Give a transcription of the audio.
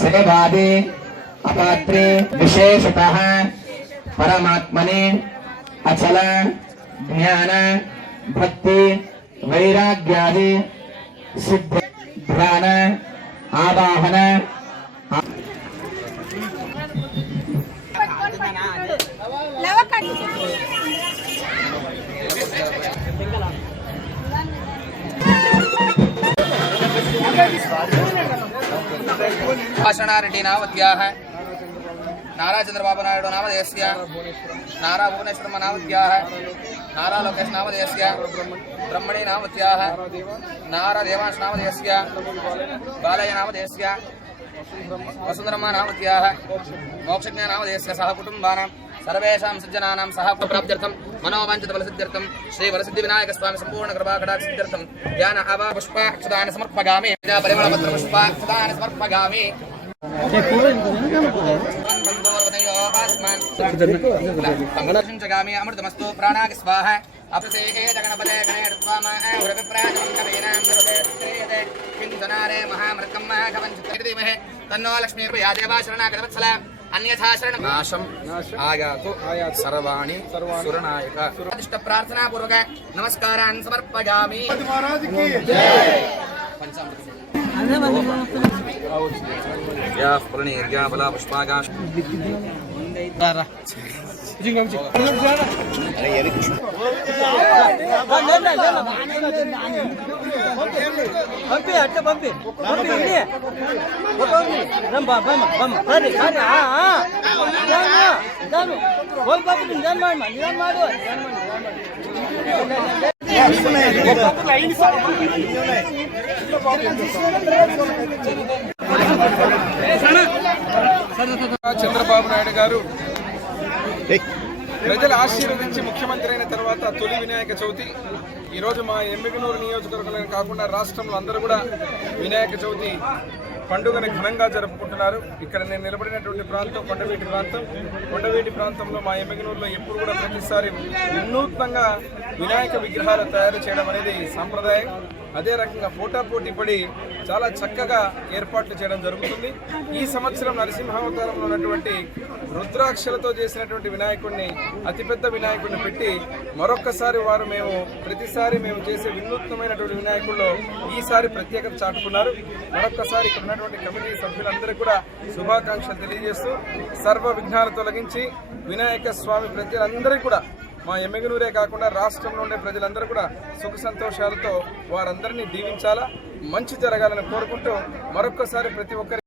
सेवादे अपात्रे विशेषतः परमात्मने अचल ज्ञान भक्ति वैराग्यादि सिद्ध ध्यान आवाहन भाषणारेड्डी नामध्याः नारा चंद्रबाबू नायडू नामधेयस्य नारा भुवनेश्वर नामध्याः नारा लोकेश नामधेयस्य ब्रह्मणी नामध्याः नारा देवांश नामधेयस्य बालय नामधेयस्य वसुंधरम्मा नामध्याः मोक्षज्ञ नामधेयस्य सह कुटुंबानां सर्वेषां सज्जनानां सह प्राप्त्यर्थं मनोवांछित फलसिद्ध्यर्थं श्री वरसिद्धि विनायक स्वामी संपूर्ण कृपा कटाक्ष सिद्ध्यर्थं ध्यान आवा पुष्पाक्षदान समर्पयामि परिमल पत्र पुष्पाक्षदान समर्पयामि जगामि अमृतमस्तु प्राणाग स्वाहा अपसे जगणपदे गणेर्त्वामहे किंजनारे महामृतकं महाकवंचितमहे तन्नो लक्ष्मी प्रिया देवा शरणागतवत्सला अन्यथा शरणं नाशम आयातु सर्वाणि सुरनायक अधिष्ठ प्रार्थना पूर्वक नमस्कारान् समर्पयामि महाराज की जय या फलनीर्या बला पुष्पाकाश పంపి అట్ట పంపి చంద్రబాబు నాయుడు గారు ప్రజలు ఆశీర్వదించి ముఖ్యమంత్రి అయిన తర్వాత తొలి వినాయక చవితి ఈరోజు మా ఎమ్మిగనూరు నియోజకవర్గంలో కాకుండా రాష్ట్రంలో అందరూ కూడా వినాయక చవితి పండుగని ఘనంగా జరుపుకుంటున్నారు. ఇక్కడ నేను నిలబడినటువంటి ప్రాంతం కొండవీటి ప్రాంతంలో మా ఎమ్మిగనూరులో ఎప్పుడు కూడా ప్రతిసారి వినూత్నంగా వినాయక విగ్రహాలు తయారు చేయడం అనేది సాంప్రదాయం. అదే రకంగా పోటాపోటీ పడి చాలా చక్కగా ఏర్పాట్లు చేయడం జరుగుతుంది. ఈ సంవత్సరం నరసింహావతారంలో ఉన్నటువంటి రుద్రాక్షలతో చేసినటువంటి వినాయకుడిని అతిపెద్ద వినాయకుడిని పెట్టి మరొక్కసారి వారు ప్రతిసారి మేము చేసే వినూత్నమైనటువంటి వినాయకుల్లో ఈసారి ప్రత్యేకత చాటుకున్నారు. మరొక్కసారి ఇక్కడ ఉన్నటువంటి కమిటీ సభ్యులందరికీ కూడా శుభాకాంక్షలు తెలియజేస్తూ సర్వ విఘ్నాలు తొలగించి వినాయక స్వామి ప్రజలందరికీ కూడా మా ఎమ్మిగనూరే కాకుండా రాష్ట్రంలో ఉండే ప్రజలందరూ కూడా సుఖ సంతోషాలతో వారందరినీ దీవించాలా, మంచి జరగాలని కోరుకుంటూ మరొక్కసారి ప్రతి ఒక్కరి